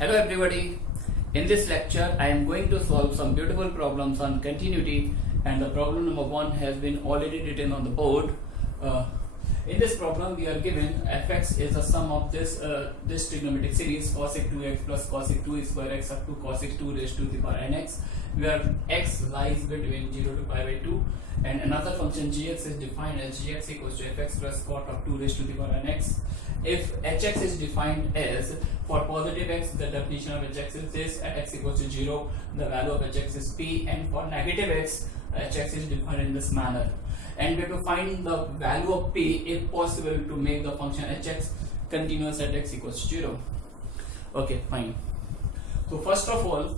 Hello everybody. In this lecture, I am going to solve some beautiful problems on continuity, and the problem number 1 has been already written on the board. In this problem, we are given fx is the sum of this trigonometric series cosec 2x plus cosec 2 square x up to cosec 2 raised to the power nx, where x lies between 0 to pi by 2, and another function gx is defined as gx equals to fx plus cot of 2 raised to the power nx. If hx is defined as, for positive x, the definition of hx is this: at x equals to 0, the value of hx is p, and for negative x, hx is defined in this manner. And we have to find the value of p if possible to make the function hx continuous at x equals to 0. Okay, fine. So first of all,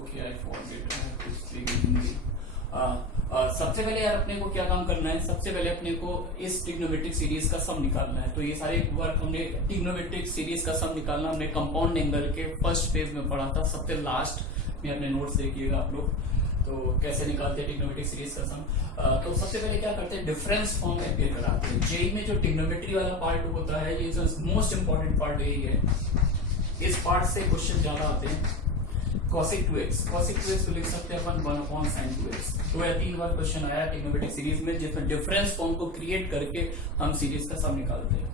okay, I forget, I have to speak in Hindi. सबसे पहले यार अपने को क्या काम करना है? सबसे पहले अपने को इस ट्रिग्नोमेट्रिक सीरीज का सम निकालना है. तो ये सारे वर्क हमने ट्रिग्नोमेट्रिक सीरीज का सम निकालना हमने कंपाउंड एंगल के फर्स्ट पेज में पढ़ा था. सबसे लास्ट में अपने नोट्स देखिएगा आप लोग. तो कैसे निकालते हैं ट्रिग्नोमेट्रिक सीरीज का सम. तो सबसे पहले क्या करते हैं, डिफरेंस फॉर्म अपेयर कराते हैं. जेई में जो ट्रिग्नोमेट्री वाला पार्ट होता है, ये मोस्ट इंपॉर्टेंट पार्ट यही है. इस पार्ट से क्वेश्चन ज्यादा आते हैं. cosec 2x को लिख सकते हैं अपन 1 sin 2x. 2 या 3 बार क्वेश्चन आया ट्रिग्नोमेट्रिक सीरीज में, जिसमें डिफरेंस फॉर्म को क्रिएट करके हम सीरीज का सम निकालते हैं.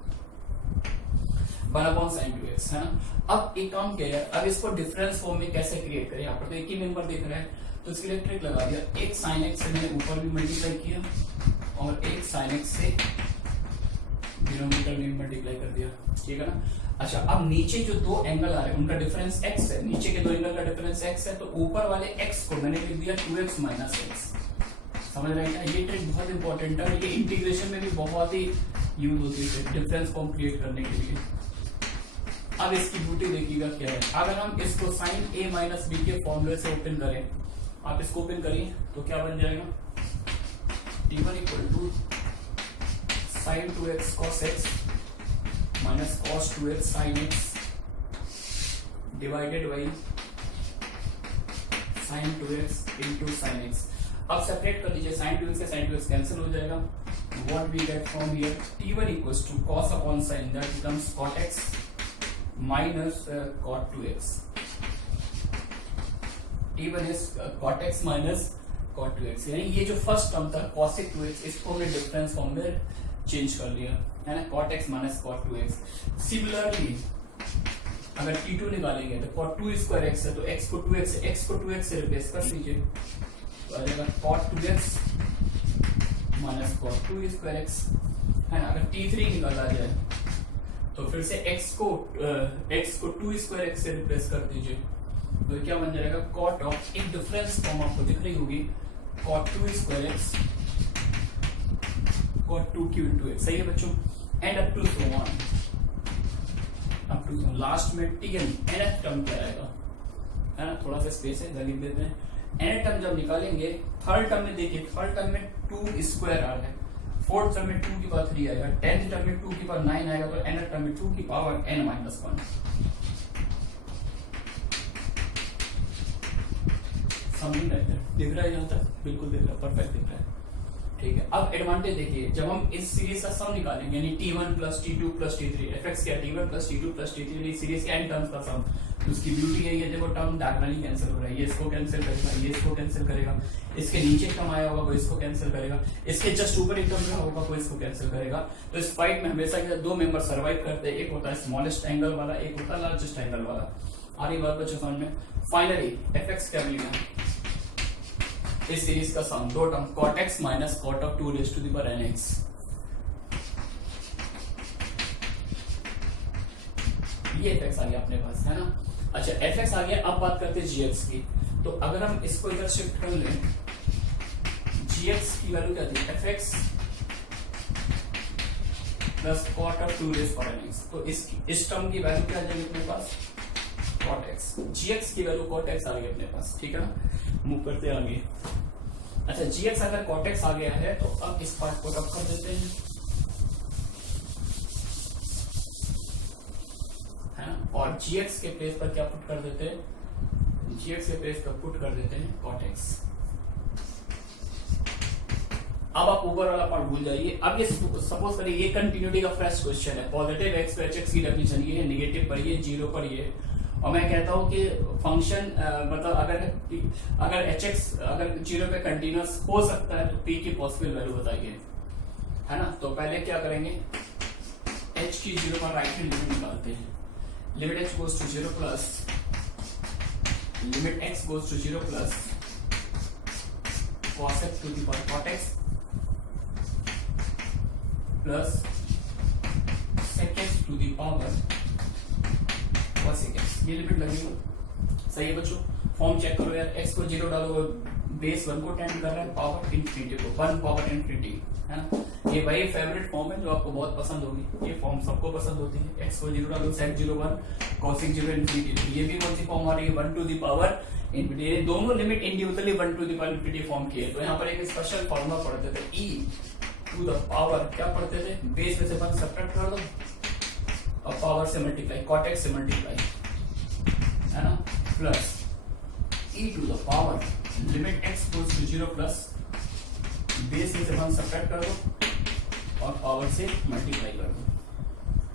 1 sin 2x है ना. अब एक काम किया, अब इसको डिफरेंस फॉर्म में कैसे क्रिएट करें. यहाँ पर तो एक ही मेंबर दिख रहा है, तो इसके लिए ट्रिक लगा दिया. एक sin x से मैंने ऊपर भी मल्टीप्लाई किया और एक sin x से डिनोमिनेटर में मल्टीप्लाई कर दिया. ठीक है ना. अच्छा, अब नीचे जो दो एंगल आ रहे हैं उनका डिफरेंस x है. नीचे के दो एंगल का डिफरेंस x है, तो ऊपर वाले x को मैंने लिख दिया 2x माइनस x. समझ रहे हैं क्या? ये ट्रिक बहुत इंपॉर्टेंट है. ये इंटीग्रेशन में भी बहुत ही यूज होती है डिफरेंस फॉर्म क्रिएट करने के लिए. अब इसकी ब्यूटी देखिएगा क्या है. अगर हम इसको साइन a माइनस b के फॉर्मूले से ओपन करें, आप इसको ओपन करिए तो क्या बन जाएगा. t1 equal to sine 2x cos x minus cos 2x sin x divided by sin 2x into sin x. अब सेपरेट कर लीजिए. sin 2x से sin 2x कैंसिल हो जाएगा. What we get from here, t1 equals to cos upon sin, that becomes cot x minus cot 2x. t1 is cot x minus cot 2x. यानी ये जो first term था cosec 2x, इसको हमने difference form में change कर लिया है ना. cot x minus cot 2x. Similarly अगर t2 निकालेंगे तो cot 2 स्क्वायर x है, तो x को 2x से रिप्लेस कर दीजिए, तो आ जाएगा cot 2x minus cot 2 square x है ना. अगर t3 निकाला जाए तो फिर से x को 2 स्क्वायर x से रिप्लेस कर दीजिए, तो क्या बन जाएगा cot ऑफ, एक डिफरेंस फॉर्म आपको दिख रही होगी, cot 2 square x cot 2 cube into x. सही है बच्चों. एंड अप टू लास्ट में tn nth टर्म क्या आएगा, है ना. थोड़ा सा स्पेस है, लिख देते हैं. nth टर्म जब निकालेंगे, थर्ड टर्म में देखिए, थर्ड टर्म में 2 स्क्वायर आ रहा है, फोर्थ टर्म में 2 की पावर 3 आएगा, 10th टर्म में 2 की पावर 9 आएगा, तो nth टर्म में 2 की पावर n माइनस 1. समझ रहे हैं? दिख रहा है यहाँ तक? बिल्कुल दिख रहा है, परफेक्ट दिख रहा है. ठीक है. अब एडवांटेज देखिए, जब हम इस सीरीज का सम निकालेंगे, यानी t1 plus t2 plus t3, fx क्या t1 plus t2 plus t3 series के एन टर्म्स का सम, तो उसकी ब्यूटी है ये देखो, टर्म डायगोनली कैंसिल हो रहा है. ये इसको कैंसिल करेगा, ये इसको कैंसिल करेगा, इसके नीचे टर्म आया होगा वो इसको कैंसिल करेगा, इसके जस्ट ऊपर एक टर्म रहा होगा वो इसको कैंसिल करेगा. तो इस फाइट में हमेशा दो मेंबर सर्वाइव करते हैं. एक होता है स्मॉलेस्ट एंगल वाला, एक होता है लार्जेस्ट एंगल वाला. आ रही बात बच्चों समझ में. फाइनली fx क्या मिलेगा, इस सीरीज का सम, दो term cot x minus cot of 2 raise to the power nx. ये fx आ गया अपने पास, है ना. अच्छा, fx आ गया. अब बात करते हैं gx की. तो अगर हम इसको इधर शिफ्ट कर लें, gx की वैल्यू क्या थी, fx plus cot of 2 rays power nx. तो इस टर्म की वैल्यू क्या आ जाएगी अपने पास, cot x. gx की वैल्यू cot x आ गई अपने पास. ठीक है ना. मूव करते आगे. अच्छा, gx अगर cot x आ गया है, तो अब इस पार्ट को रब कर देते हैं, है ना. और gx के प्लेस पर क्या पुट कर देते हैं, gx के प्लेस पर पुट कर देते हैं cot x. अब आप ऊपर वाला पार्ट भूल जाइए। अब ये सपोज करिए ये कंटिन्यूटी का फ्रेश क्वेश्चन है, पॉजिटिव एक्स पे एच एक्स की डेफिनेशन ये है, नेगेटिव पर ये, जीरो पर ये, और मैं कहता हूं कि फंक्शन मतलब अगर एच एक्स अगर जीरो पे कंटिन्यूअस हो सकता है तो पी की पॉसिबल वैल्यू बताइए, है ना। तो पहले क्या करेंगे, एच की जीरो पर राइट हैंड लिमिट निकालते हैं, limit h goes to zero plus limit x goes to zero plus cos x to the power cot x plus sec x to the power cos x, ये limit लगेगी। सही है बच्चों, form check करो यार, x को zero डालो, base 1 को टेंड कर रहा है, पावर इंफिनिटी को, 1 पावर इंफिनिटी, है ना। ये वही फेवरेट फॉर्म है जो आपको बहुत पसंद होगी, ये फॉर्म सबको पसंद होती है। x को जीरो डालो, sec 0 1, cos 0 इंफिनिटी, ये भी कौन सी फॉर्म आ रही है, 1 टू द पावर इंफिनिटी। ये दोनों limit individually 1 to the power infinity form किए। तो यहाँ पर एक स्पेशल फॉर्मूला पढ़ते थे, e टू द पावर, क्या पढ़ते थे, बेस में से 1 सब्ट्रैक्ट कर दो और पावर से मल्टीप्लाई, cot x से मल्टीप्लाई, है ना, plus e to the power limit x goes to 0 plus base में से 1 सब्ट्रैक्ट कर दो और पावर से मल्टीप्लाई कर दो।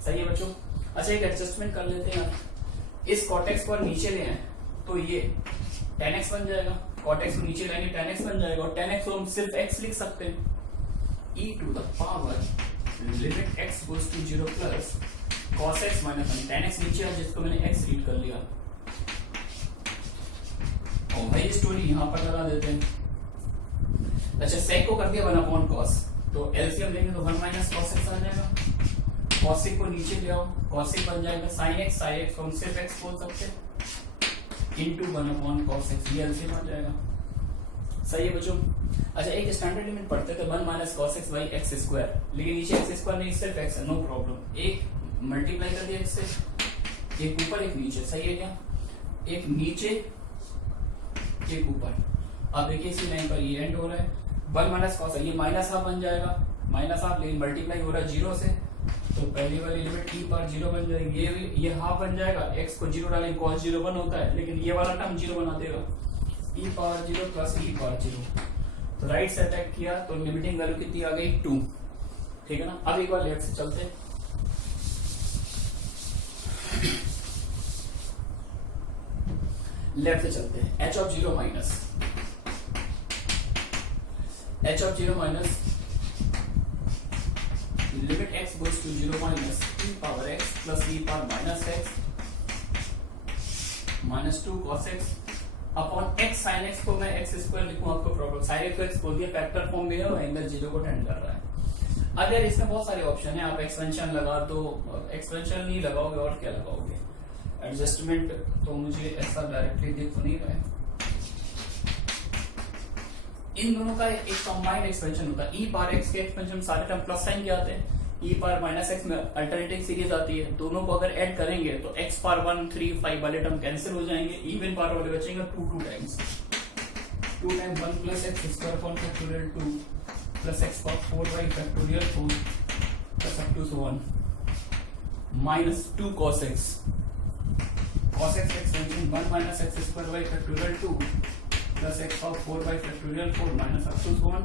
सही है बच्चों। अच्छा एक एडजस्टमेंट कर लेते हैं, इस cot x को नीचे ले आए तो ये tan x बन जाएगा, cot x को नीचे लाएंगे tan x बन जाएगा, और tan x को हम सिर्फ x लिख सकते हैं, e to the power limit x goes to 0 plus cos x minus 1, tan x नीचे है जिसको मैंने x रीड कर लिया, और भाई स्टोरी यहां पर लगा देते हैं। अच्छा sec को कर दिया 1 अपॉन cos, तो एलसीएम लेंगे तो 1 माइनस cos x आ जाएगा, cos x को नीचे ले आओ, cos x बन जाएगा sin x, sin x को हम सिर्फ x बोल सकते हैं, इंटू 1 अपॉन cos x, ये एलसीएम आ जाएगा। सही है बच्चों। अच्छा एक स्टैंडर्ड लिमिट पढ़ते थे 1 minus cos x by x square, लेकिन नीचे एक्स स्क्वायर नहीं सिर्फ x है, नो प्रॉब्लम। एक मल्टीप्लाई कर दिया x से, एक ऊपर एक नीचे, सही है क्या, एक नीचे एक ऊपर। अब देखिए इसी लाइन पर ये एंड हो रहा है, 1 माइनस cos, ये माइनस हाफ बन जाएगा, माइनस हाफ, लेकिन मल्टीप्लाई हो रहा है 0 से, तो पहली वाली लिमिट e पर 0 बन जाएगी, ये हाफ बन जाएगा, x को 0 डालेंगे cos 0 1 होता है, लेकिन ये वाला टर्म 0 बना देगा, e power 0 plus e power 0। तो राइट से अटैक किया तो लिमिटिंग वैल्यू कितनी आ गई, 2, ठीक है ना। अब एक बार लेफ्ट से चलते, लेफ्ट से चलते हैं, h of 0 minus limit x goes to 0 minus e power x plus e power minus x minus 2 cos x upon x sin x को मैं x स्क्वायर लिखूं, आपको प्रॉब्लम sin x को x बोल दिया, फैक्टर फॉर्म में है और एंगल 0 को टेंड कर रहा है। अब यार इसमें बहुत सारे ऑप्शन है, आप एक्सपेंशन लगा दो, एक्सपेंशन नहीं लगाओगे और क्या लगाओगे, एडजस्टमेंट तो मुझे ऐसा डायरेक्टली दिख तो नहीं रहा है। इन दोनों का एक कंबाइंड एक्सपेंशन होता है, e पावर x के एक्सपेंशन में सारे टर्म प्लस साइन के आते हैं, e पावर माइनस x में अल्टरनेटिव सीरीज आती है, दोनों को अगर ऐड करेंगे तो x पावर 1 3 5 वाले टर्म कैंसिल हो जाएंगे, इवन पावर वाले बचेंगे 2 times 1 plus x square upon factorial 2 plus x power 4 by factorial 4 plus up to so 1 minus 2 cos x expansion 1 minus x square by factorial 2 plus x power 4 by factorial 4 minus up to so 1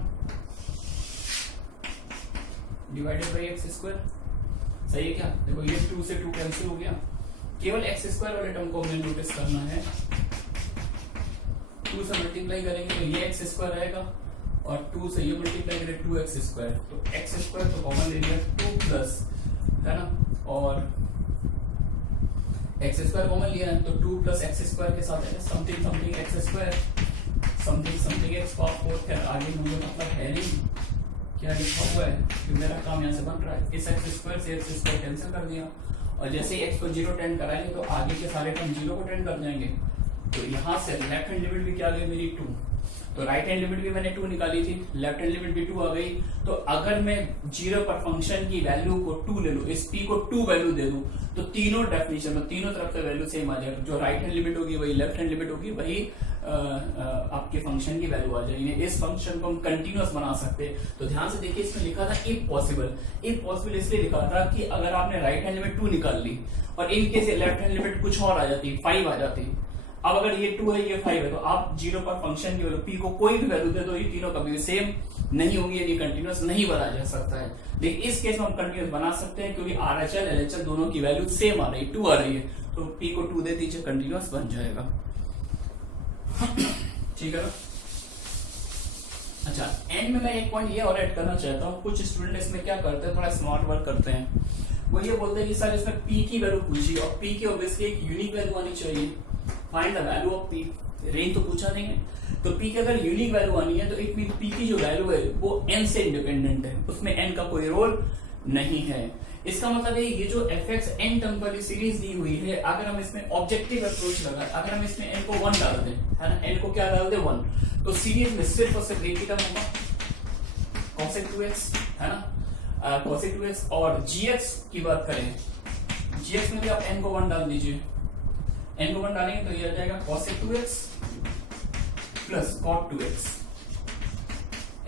divided by x square. सही है क्या, देखो ये 2 से 2 cancel हो गया, केवल x square वाले टर्म को हमें नोटिस करना है, 2 से मल्टीप्लाई करेंगे तो ये एक्स स्क्वायर रहेगा और 2 से ये मल्टीप्लाई करें 2x स्क्वायर, तो एक्स स्क्वायर तो कॉमन ले लिया 2 प्लस, है ना, और एक्स स्क्वायर कॉमन लिया है तो 2 प्लस एक्स स्क्वायर के साथ है something something x square something something x power 4 के आगे मुझे मतलब है नहीं क्या लिखा हुआ है, कि मेरा काम यहाँ से बन रहा है, इस एक्स स्क्वायर से एक्स स्क्वायर कैंसिल कर दिया, और जैसे ही एक्स को 0 टेंड कराएंगे तो आगे के सारे टर्म 0 को टेंड कर जाएंगे, तो यहाँ से लेफ्ट हैंड लिमिट भी क्या आ गई मेरी 2, तो राइट हैंड लिमिट भी मैंने 2 निकाली थी, लेफ्ट हैंड लिमिट भी 2 आ गई। तो अगर मैं 0 पर फंक्शन की वैल्यू को 2 ले लूं, इस p को 2 वैल्यू दे दूं, तो तीनों डेफिनेशन में तीनों तरफ से वैल्यू सेम आ जाएगा, जो राइट हैंड लिमिट होगी वही लेफ्ट हैंड लिमिट होगी, वही आपके फंक्शन की वैल्यू आ जाएगी। इस फंक्शन को हम कंटिन्यूअस बना सकते हैं। तो ध्यान से देखिए, इसमें लिखा था इफ पॉसिबल इसलिए लिखा था कि अगर आपने राइट हैंड लिमिट 2 निकाल ली और in case left hand limit कुछ और आ जाती, 5 आ जाती, अब अगर ये 2 है ये 5 है, तो आप 0 पर फंक्शन की वैल्यू p को कोई भी वैल्यू दे दो, ये तीनों कभी भी सेम नहीं होगी यानी कंटिन्यूअस नहीं बनाया जा सकता है। लेकिन इस केस में हम कंटिन्यूअस बना सकते हैं क्योंकि RHL LHL दोनों की वैल्यू सेम आ रही है, 2 आ रही है, तो P को 2 दे दीजिए, कंटिन्यूअस बन जाएगा। ठीक है ना। अच्छा, एंड में मैं एक पॉइंट ये और ऐड करना चाहता हूँ, कुछ स्टूडेंट इसमें क्या करते हैं, थोड़ा स्मार्ट वर्क करते हैं। वो ये बोलते हैं कि सर इसमें P की वैल्यू पूछी और P की ऑब्वियसली एक यूनिक वैल्यू आनी चाहिए, find the value of P। Range तो पूछा नहीं है, तो P की अगर यूनिक वैल्यू आनी है तो इट मीन P की जो वैल्यू है वो n से इंडिपेंडेंट है, उसमें n का कोई रोल नहीं है। इसका मतलब है ये जो fx n टर्म वाली सीरीज दी हुई है, अगर हम इसमें ऑब्जेक्टिव अप्रोच लगाए, अगर हम इसमें n को 1 डाल दें, है ना, n को क्या डाल दें 1, तो सीरीज में सिर्फ और सिर्फ एक ही टर्म होगा cosec 2x, है ना, cosec 2x। और gx की बात करें, gx में भी आप n को 1 डाल दीजिए, n को 1 डालेंगे तो ये आ जाएगा cosec 2x plus cot 2x।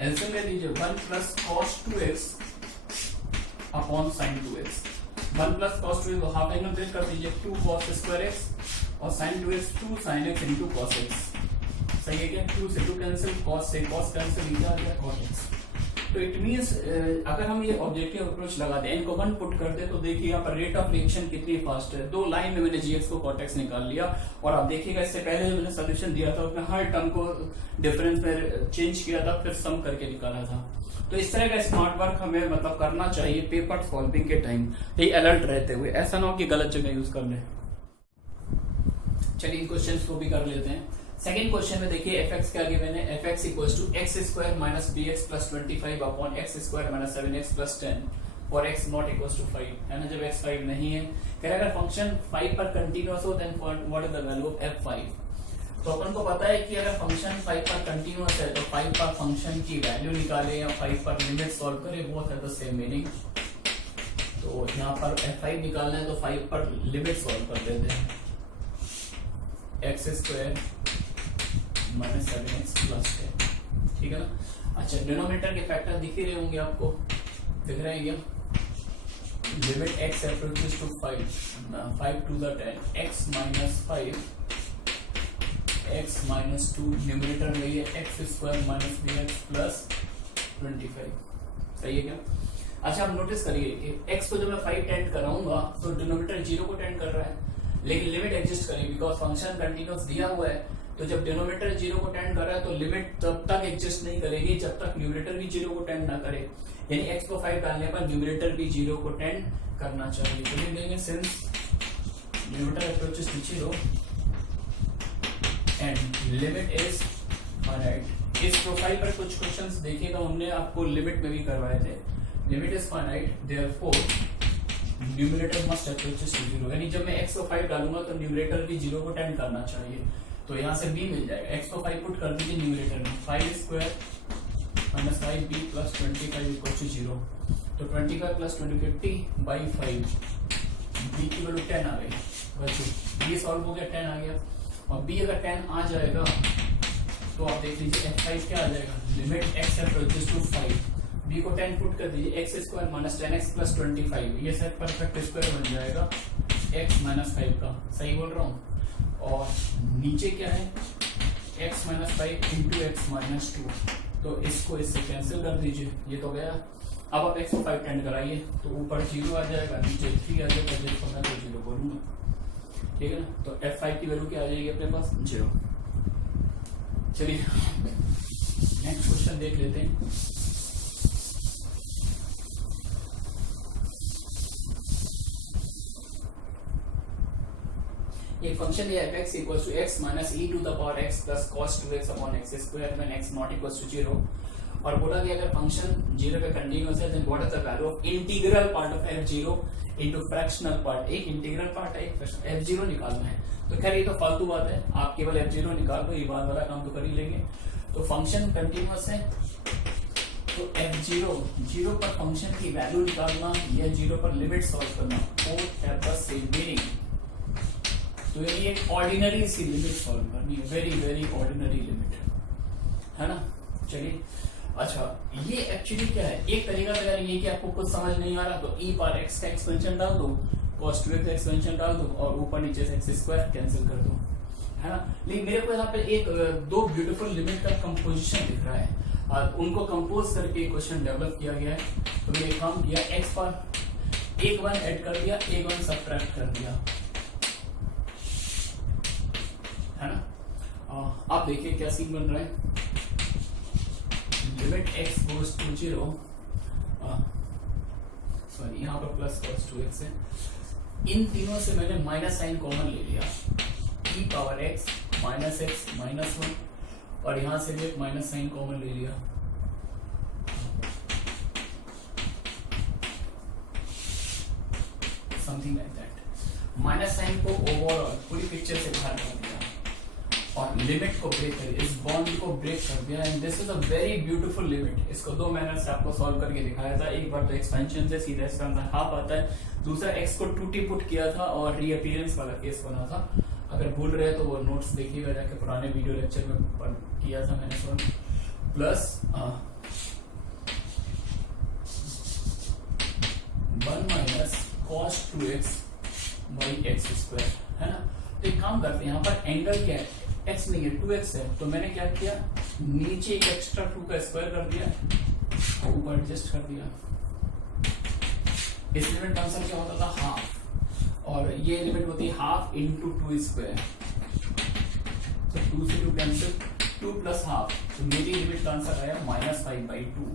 LCM ले लीजिए, 1 plus cos 2x upon sin 2x। 1 plus cos 2x को हाफ एंगल ब्रेक कर दीजिए, 2 cos स्क्वायर x और sin 2x 2 sin x into cos x। सही है क्या? 2 से 2 कैंसिल, cos से cos कैंसिल, ये आ गया cot x। तो इट मींस अगर हम ये ऑब्जेक्टिव अप्रोच लगा दें, n को 1 पुट कर दे, तो देखिए यहाँ पर रेट ऑफ रिएक्शन कितनी फास्ट है। 2 लाइन में मैंने gx को cot x निकाल लिया, और आप देखिएगा इससे पहले जो मैंने सोल्यूशन दिया था उसमें हर टर्म को डिफरेंस में चेंज किया था, फिर सम करके निकाला था। तो इस तरह का स्मार्ट वर्क हमें मतलब करना चाहिए पेपर सॉल्विंग के टाइम, ये अलर्ट रहते हुए, ऐसा ना हो कि गलत जगह यूज कर ले। चलिए क्वेश्चन को भी कर लेते हैं। सेकंड क्वेश्चन में देखिए fx क्या गिवन है, fx equals to x square minus bx plus 25 upon x square minus 7x plus 10 और x नॉट इक्वल्स टू 5, है ना। जब x 5 नहीं है, कह रहा अगर फंक्शन 5 पर कंटिन्यूअस हो then what is the value of f5। तो अपन को पता है कि अगर फंक्शन 5 पर कंटिन्यूअस है तो 5 पर फंक्शन की वैल्यू निकाले या 5 पर लिमिट सॉल्व करें, both have the same meaning. तो यहाँ पर f5 निकालना है तो 5 पर लिमिट सॉल्व कर देते हैं, x square minus 7x plus 10, ठीक है ना। अच्छा, डिनोमिनेटर के फैक्टर दिख ही रहे होंगे आपको, दिख रहे हैं क्या? Limit x approaches to 5 to the 10, x minus 5 x minus 2, numerator में ये x square minus bx plus 25, सही है क्या? अच्छा, आप नोटिस करिए कि x को जब मैं 5 टेंड कराऊंगा तो डिनोमिनेटर 0 को टेंड कर रहा है, लेकिन लिमिट एग्जिस्ट करेगी बिकॉज फंक्शन कंटिन्यूअस दिया हुआ है। तो जब डिनोमिनेटर 0 को टेंड कर रहा है तो लिमिट तब तक एग्जिस्ट नहीं करेगी जब तक न्यूमरेटर भी 0 को टेंड ना करे, यानी x को 5 डालने पर न्यूमरेटर भी 0 को टेंड करना चाहिए। तो ये देंगे since numerator approaches to 0 and limit is finite. इस प्रोफाइल पर कुछ क्वेश्चंस देखिएगा, हमने आपको लिमिट में भी करवाए थे। Limit is finite therefore numerator must approaches to 0, यानी जब मैं x को 5 डालूंगा तो न्यूमरेटर भी 0 को टेंड करना चाहिए। तो यहाँ से b मिल जाएगा, x को 5 पुट कर दीजिए न्यूमरेटर में, 5 square minus 5b plus 25 equal to 0। तो 25 प्लस 20 बाई 5, b की वैल्यू 10 आ गई, बच्चों b सॉल्व हो गया, 10 आ गया। और b अगर 10 आ जाएगा तो आप देख लीजिए f5 क्या आ जाएगा, limit x approaches to 5, b को 10 पुट कर दीजिए, x square minus 10x plus 25, ये सेट परफेक्ट स्क्वायर बन जाएगा x माइनस 5 का, सही बोल रहा हूँ। और नीचे क्या है, x minus 5 into x minus 2, तो इसको इससे कैंसिल कर दीजिए, ये तो गया। अब आप x को 5 टेंड कराइए तो ऊपर 0 आ जाएगा, नीचे 3 आ जाएगा, जिसको मैं तो 0 बोलूंगा, ठीक है ना। तो f5 की वैल्यू क्या आ जाएगी अपने पास, 0। चलिए नेक्स्ट क्वेश्चन देख लेते हैं। एक फंक्शन है f(x) equals to x minus e to the power x plus cos 2x upon x square when x not equals to 0, और बोला कि अगर फंक्शन 0 पे कंटीन्यूअस है then what is the value of integral part of f0 into fractional part. एक integral part है, एक f0 निकालना है। तो खैर ये तो फालतू बात है, आप केवल f0 निकाल दो, ये बाद वाला काम तो कर ही लेंगे। तो फंक्शन कंटीन्यूअस है तो f0 पर फंक्शन की वैल्यू निकालना या 0 पर लिमिट सॉल्व करना, both have the same meaning. तो ये एक ऑर्डिनरी सी लिमिट सॉल्व करनी है, वेरी वेरी ऑर्डिनरी लिमिट, है ना। चलिए, अच्छा ये एक्चुअली क्या है, एक तरीका अगर ये कि आपको कुछ समझ नहीं आ रहा तो e पर x का एक्सपेंशन डाल दो, cos 2x का एक्सपेंशन डाल दो और ऊपर नीचे से x स्क्वायर कैंसिल कर दो, है ना। लेकिन मेरे को यहाँ पे एक दो ब्यूटीफुल लिमिट का कंपोजिशन दिख रहा है। उनको कंपोज करके क्वेश्चन डेवलप किया गया है। तो मैंने काम किया, x पर एक 1 ऐड कर दिया, एक 1 सब्ट्रैक्ट कर दिया, है ना। आप देखिए क्या सीन बन रहा है, limit x goes to 0, sorry यहाँ पर प्लस cos 2x है, इन तीनों से मैंने माइनस साइन कॉमन ले लिया, e power x minus x minus 1, और यहां से भी एक माइनस साइन कॉमन ले लिया, something like that. Minus sine को ओवरऑल पूरी पिक्चर से बाहर कर दिया और लिमिट को ब्रेक कर दिया, इस बॉन्ड को ब्रेक कर दिया, and this is a very beautiful limit. इसको 2 मैनर से आपको सॉल्व करके दिखाया था। एक बार तो एक्सपेंशन से सीधा इसका आंसर हाफ आता है, दूसरा x को 2t पुट किया था और रीअपीयरेंस वाला केस बना था। अगर भूल रहे तो वो नोट्स देखिएगा जाके, पुराने वीडियो लेक्चर में किया था मैंने solve. Plus 1 minus cos 2x by x square, है ना। तो एक काम करते हैं, यहाँ पर एंगल क्या है, x नहीं है 2x है, तो मैंने क्या किया, नीचे एक एक्स्ट्रा 2 का स्क्वायर कर दिया और ऊपर एडजस्ट कर दिया। इस लिमिट का आंसर क्या होता था, हाफ, और ये लिमिट होती है हाफ इंटू 2 स्क्वायर, तो 2 से 2 कैंसिल, 2 प्लस हाफ, तो मेरी लिमिट का आंसर आया -5/2।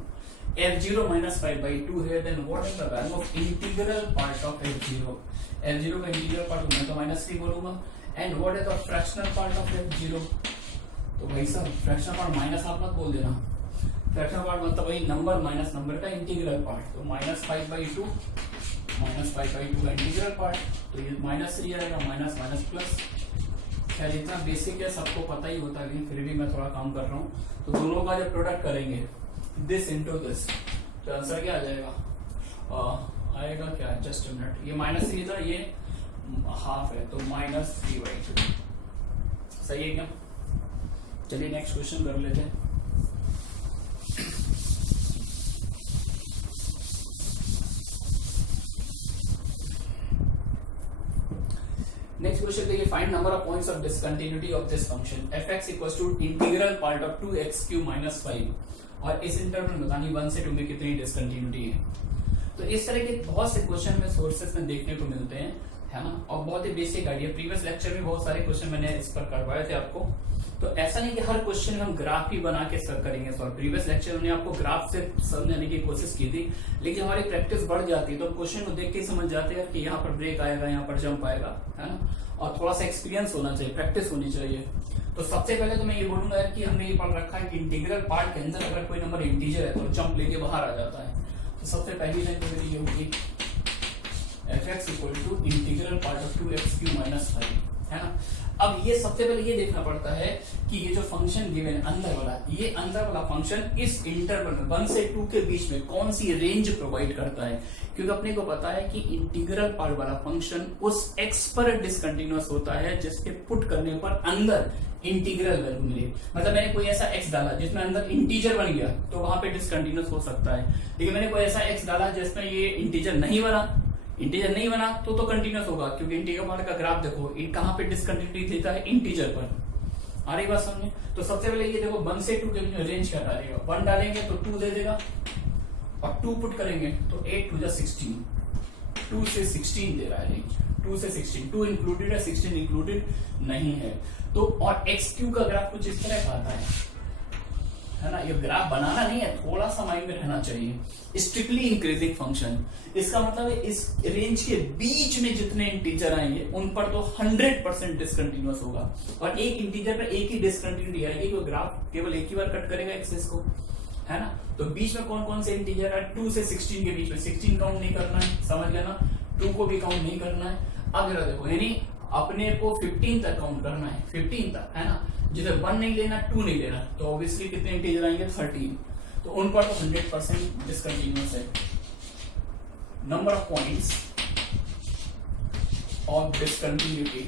f0 -5/2 है, then what is the value of integral part of f0? f0 का इंटीग्रल पार्ट मैं तो -3 बोलूंगा, and what is the fractional part of f0? तो भाई साहब फ्रैक्शनल पार्ट माइनस आप मत बोल देना, फ्रैक्शनल पार्ट मतलब वही नंबर माइनस नंबर का इंटीग्रल पार्ट, तो -5/2 का इंटीग्रल पार्ट, तो ये -3 आएगा, माइनस माइनस प्लस। खैर इतना बेसिक है, सबको पता ही होता है, लेकिन फिर भी मैं थोड़ा काम कर रहा हूँ। तो दोनों का जब प्रोडक्ट करेंगे दिस इंटू दिस, तो आंसर क्या आ जाएगा, आएगा क्या, जस्ट मिनट, ये -3 था, ये हाफ है, तो -3/2, सही है क्या। चलिए नेक्स्ट क्वेश्चन कर लेते हैं। नेक्स्ट क्वेश्चन देखिए, find number of points of discontinuity of this function fx equals to integral part of 2x³ - 5, और इस इंटरवल में बतानी 1 से 2 में कितनी डिसकंटिन्यूटी है। तो इस तरह के बहुत से क्वेश्चन में सोर्सेस में देखने को मिलते हैं, है ना, और बहुत ही बेसिक आइडिया। प्रीवियस लेक्चर में बहुत सारे क्वेश्चन मैंने इस पर करवाए थे आपको, तो ऐसा नहीं कि हर क्वेश्चन हम ग्राफ ही बना के सॉल्व करेंगे। प्रीवियस लेक्चर में आपको ग्राफ से समझने की कोशिश की थी, लेकिन हमारी प्रैक्टिस बढ़ जाती है तो क्वेश्चन को देख के समझ जाते हैं कि यहाँ पर ब्रेक आएगा, यहाँ पर जंप आएगा, है ना, और थोड़ा सा एक्सपीरियंस होना चाहिए, प्रैक्टिस होनी चाहिए। तो सबसे पहले तो मैं ये बोलूंगा कि हमने ये पढ़ रखा है कि इंटीग्रल पार्ट के अंदर अगर कोई नंबर इंटीजर है तो जंप लेके बाहर आ जाता है। तो सबसे पहली लाइन तो मेरी ये होगी fx equal to integral part of 2x³ - 5, है ना। अब ये सबसे पहले ये देखना पड़ता है कि ये जो फंक्शन गिवन अंदर वाला, ये अंदर वाला फंक्शन इस इंटरवल में 1 से 2 के बीच में कौन सी रेंज प्रोवाइड करता है, क्योंकि अपने को पता है कि इंटीग्रल पार्ट वाला फंक्शन उस x पर डिसकंटिन्यूअस होता है जिसके पुट करने पर अंदर इंटीग्रल वैल्यू मिले। मतलब मैंने कोई ऐसा x डाला जिसमें अंदर इंटीजर बन गया तो वहां पे डिसकंटिन्यूअस हो सकता है, लेकिन मैंने कोई ऐसा x डाला जिसमें ये इंटीजर नहीं बना तो कंटिन्यूअस होगा, क्योंकि इंटीग्रल पार्ट का ग्राफ देखो कहां पे डिसकंटिन्यूटी देता है, इंटीजर पर। आ रही बात समझे। तो सबसे पहले ये देखो 1 से 2 के बीच में रेंज क्या डालेगा, 1 डालेंगे तो 2 दे देगा, और 2 पुट करेंगे तो 8 2 16, 2 से 16 दे रहा है रेंज, 2 से 16, 2 इंक्लूडेड है, 16 इंक्लूडेड नहीं है। तो और x³ का ग्राफ कुछ इस तरह का आता है ना। ये ग्राफ बनाना नहीं है, थोड़ा सा माइंड में रहना चाहिए। स्ट्रिक्टली इंक्रीजिंग फंक्शन, इसका मतलब है इस रेंज के बीच में जितने इंटीजर आएंगे उन पर तो 100% डिसकंटिन्यूअस होगा, और एक इंटीजर पर एक ही डिसकंटिन्यूटी आएगी, तो ग्राफ केवल एक ही बार कट करेगा एक्सिस को, है ना। तो बीच में कौन कौन से इंटीजर है, 2 से 16 के बीच में 16 काउंट नहीं करना है, समझ लेना, 2 को भी काउंट नहीं करना है। अब जरा देखो, यानी अपने को 15 तक काउंट करना है, 15 तक, है ना। जिसे 1 नहीं लेना, 2 नहीं लेना, तो ऑब्वियसली कितने इंटीजर आएंगे, 13, तो उन पर तो 100% डिसकंटिन्यूअस है। Number of points of discontinuity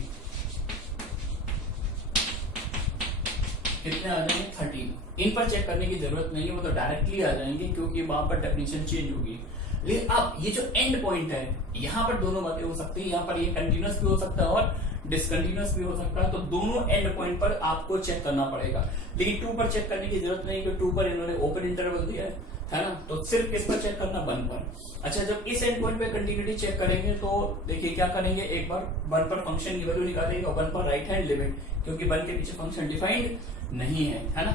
कितने आ जाएंगे, 13। इन पर चेक करने की जरूरत नहीं है, वो तो डायरेक्टली आ जाएंगे क्योंकि वहां पर डेफिनेशन चेंज होगी। लेकिन अब ये जो एंड पॉइंट है, यहां पर दोनों बातें हो सकती है, यहां पर ये कंटिन्यूअस भी हो सकता है और डिसकंटिन्यूअस भी हो सकता है, तो दोनों एंड पॉइंट पर आपको चेक करना पड़ेगा। लेकिन 2 पर चेक करने की जरूरत नहीं, कि 2 पर इन्होंने ओपन इंटरवल दिया है ना, तो सिर्फ किस पर चेक करना, 1 पर। अच्छा, जब इस एंड पॉइंट पे कंटिन्यूटी चेक करेंगे तो देखिए क्या करेंगे, एक बार 1 पर फंक्शन की वैल्यू निकालेंगे और 1 पर राइट हैंड लिमिट, क्योंकि 1 के पीछे फंक्शन डिफाइंड नहीं है ना।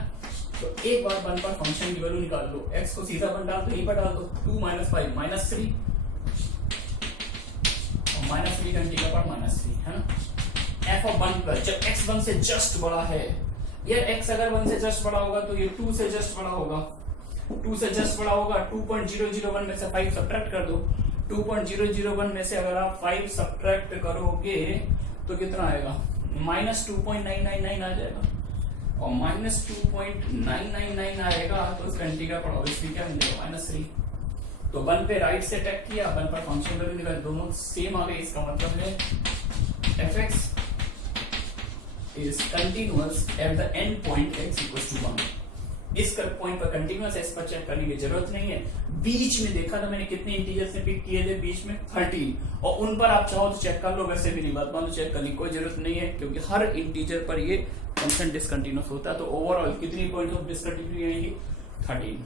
तो एक बार 1 पर फंक्शन की वैल्यू निकाल लो, x को सीधा 1 डाल दो, यहीं पर डाल दो, 2 - 5 -3 और -3 का इंटीग्रल पर -3 है ना। f of 1 पर जब x 1 से जस्ट बड़ा है, यार x अगर 1 से जस्ट बड़ा होगा तो ये 2 से जस्ट बड़ा होगा, 2 से जस्ट बड़ा होगा। 2.001 में से 5 सब्ट्रैक्ट कर दो, 2.001 में से अगर आप 5 सब्ट्रैक्ट करोगे तो कितना आएगा, -2.999 आ जाएगा, और -2.999 आएगा तो उसका इंटीग्रल पर ऑब्वियसली क्या मिलेगा, -3। तो 1 पे राइट से टैक किया, 1 पर फंक्शन वैल्यू निकाल, दोनों सेम आ गए। इसका मतलब है fx is continuous at the end point x equals to 1। इस पॉइंट पर कंटिन्यूअस है, इस पर चेक करने की जरूरत नहीं है। बीच में देखा था मैंने कितने इंटीजर्स ने पिक किए थे, बीच में 30, और उन पर आप चाहो तो चेक कर लो, वैसे भी नहीं बात मान लो, चेक करने की कोई जरूरत नहीं है, क्योंकि हर इंटीजर पर ये फंक्शन डिसकंटिन्यूअस होता है। तो ओवरऑल कितनी पॉइंट ऑफ डिसकंटिन्यूटी आएंगी, 13।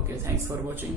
Okay, thanks for watching.